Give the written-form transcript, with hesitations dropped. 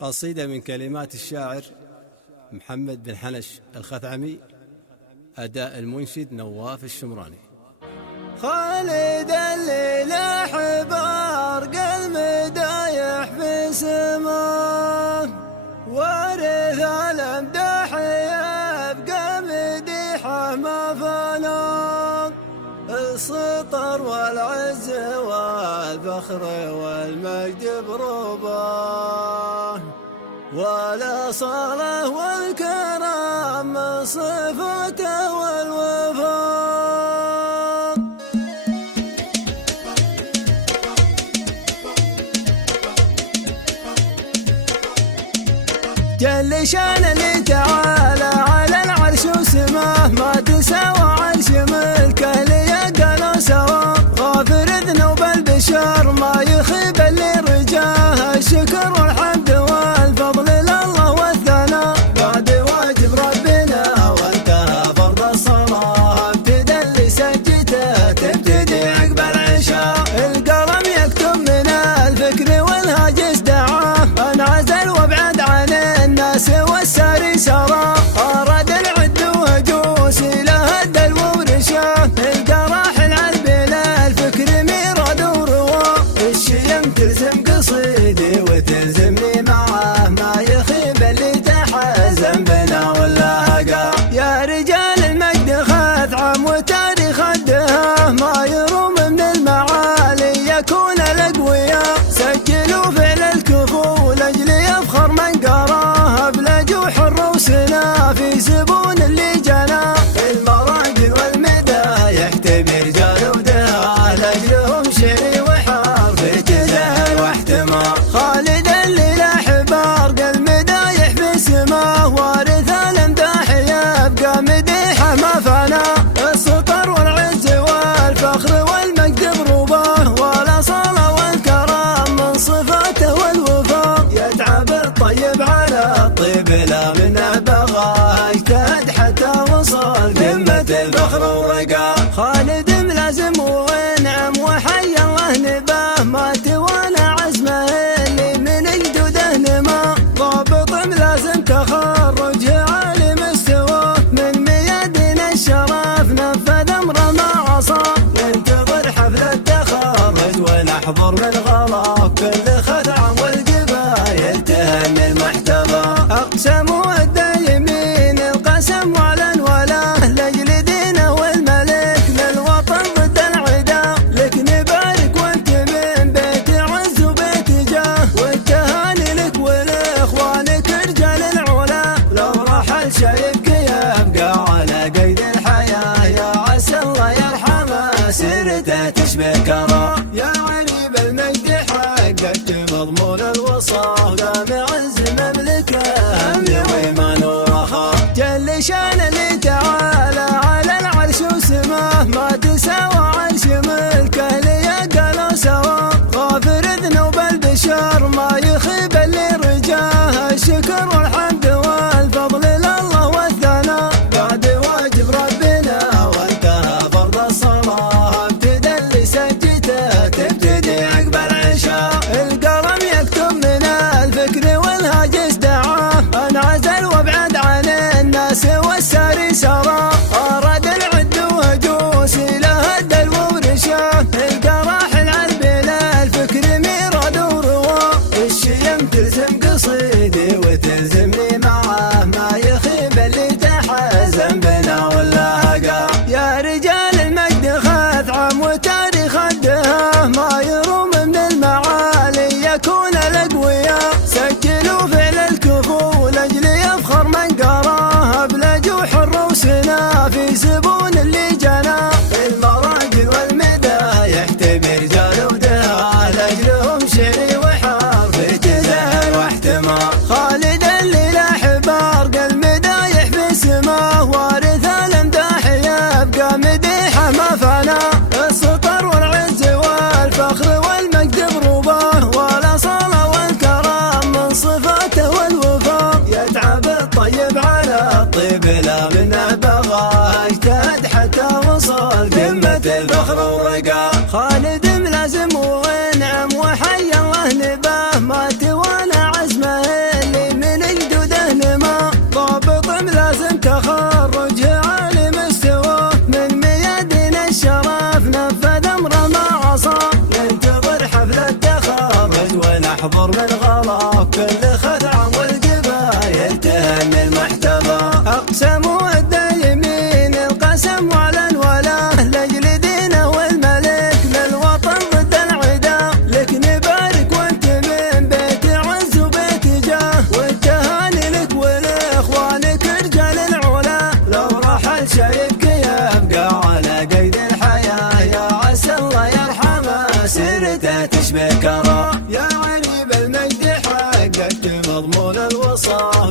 قصيدة من كلمات الشاعر محمد بن حنش الخثعمي، أداء المنشد نواف الشمراني. خالد اللي لاح برق المدايح في سماه، وارث الامداح يبقى مديحه ما فناه. السطر والعز والفخر والمجد بروباه، ولا صلاة والكرام من صفته والوفاء. جل شان اللي تعالى على العرش وسماه، ما تساوى عرش ملكه ليقلوا سوا. غافر ذنوب البشر ما يخيب اللي رجاه، الشكر والحمد والفضل لله والثناء. بعد واجب ربنا وانتهى فرض الصلاة، ابتدى اللي سجته تبتدي عقب العشاء. القلم يكتب من الفكر والهاجس دعاه، انعزل وابعد عن الناس والساري سرى. أراد العد وهجوس له الدلو ورشاه، القراحل عالبين الفكر ميراد وروا. الشيم تلزم قصيدي وتلزمني معاه، ما يخيب اللي تحزن بنا ولا هقاه. يا رجال المجد خثعم وتاريخ الدهاه، ما يروم من المعالي يكون الأقوياء. سجلوا فعل الكفو لأجل يفخر من قراه، بلجوح الروسنا في زبون اللي جناه. المراجل والمدايح تبي رجال ودهاه، لأجلهم شعري وحرف جزال واحتماه. خالد اللي لاح برق المدايح في سماه، وارث الامداح يبقى مديحه ما فناه. السطر والعز والفخر والمجد بروباه، ولا صلاة والكرام من صفاته والوفاء. يتعب الطيب على الطيب لا منه بغاه، اجتهد حتى وصل قمة الفخر ورقاه. خالد ملازم وانعم وحي الله نباه، ما توانى عزمه اللي من جدوده نما. ضابط ملازم تخرجه عالي مستواه، من ميادين الشرف نفذ امره ما عصى. ينتظر حفل التخرج ونحضر من غلا، كل خثعم والقبايل تهني المحتوى. اقسموا الدايمين القسم وعلى الولاء، لاجل دينه والملك للوطن ضد العدا. لك نبارك وانت من بيت عز وبيت جاه، والتهاني لك ولاخوانك رجال العلا. لو رحل شايبك يبقى على قيد الحياه، يا عسى الله يرحمه سيرته تشبه كراه. يا غريب المجد حققت مضمون الوصاه، قام عز مملكه امن وايمان ورخاء. جل شان اللي تعالى على العرش وسماه، ما تساوى عرش ملكه ليقلوا سوا. غافر ذنوب البشر ما يخيب اللي رجاه، الشكر والحمد والفضل لله والثناء. بعد واجب ربنا وانتهى فرض الصلاة، ابتدى اللي سجته تبتدي عقب العشاء. القلم يكتب من الفكر والهاجس دعاه، انعزل وابعد عن الناس والساري سرى. أراد العد وهجوس له الدلو ورشاه، القراحل عالبين الفكر ميراد وروا. الشيم تلزم قصيدي وتلزمني معاه، ما يخيب اللي تحزن بنا ولا هقاه. يا رجال المجد خثعم وتاريخ الدهاه، ما يروم من المعالي يكون الأقوياء. سجلوا فعل الكفو لأجل يفخر من قراه، بلجوح الروسنا في زبون اللي جناه. المراجل والمدايح تبي رجال ودهاه، لأجلهم شعري وحرف جزال واحتماه. خالد اللي لاح برق المدايح في سماه، وارث الامداح يبقى مديحه ما فناه. السطر والعز والفخر والمجد بروباه، ولا صلاة والكرام من صفاته والوفاء. يتعب الطيب على الطيب لا منه بغاه، اجتهد حتى وصل قمة الفخر ورقاه. خالد ملازم وانعم وحي الله نباه، ما توانى عزمه يحضر من غلا كل خدعة والقبايل تهني المحتوى. أقسموا الدايمين القسم على الولا لأجل دينه والملك للوطن ضد العدا. لك نبارك وانت من بيت عز وبيت جاه والتهاني لك ولإخوانك رجال العلا. لو رحل شايبك يبقى على قيد الحياة يا عسى الله يرحمه سيرته تشبه كرا. يا غريب المجد حققت مضمون الوصال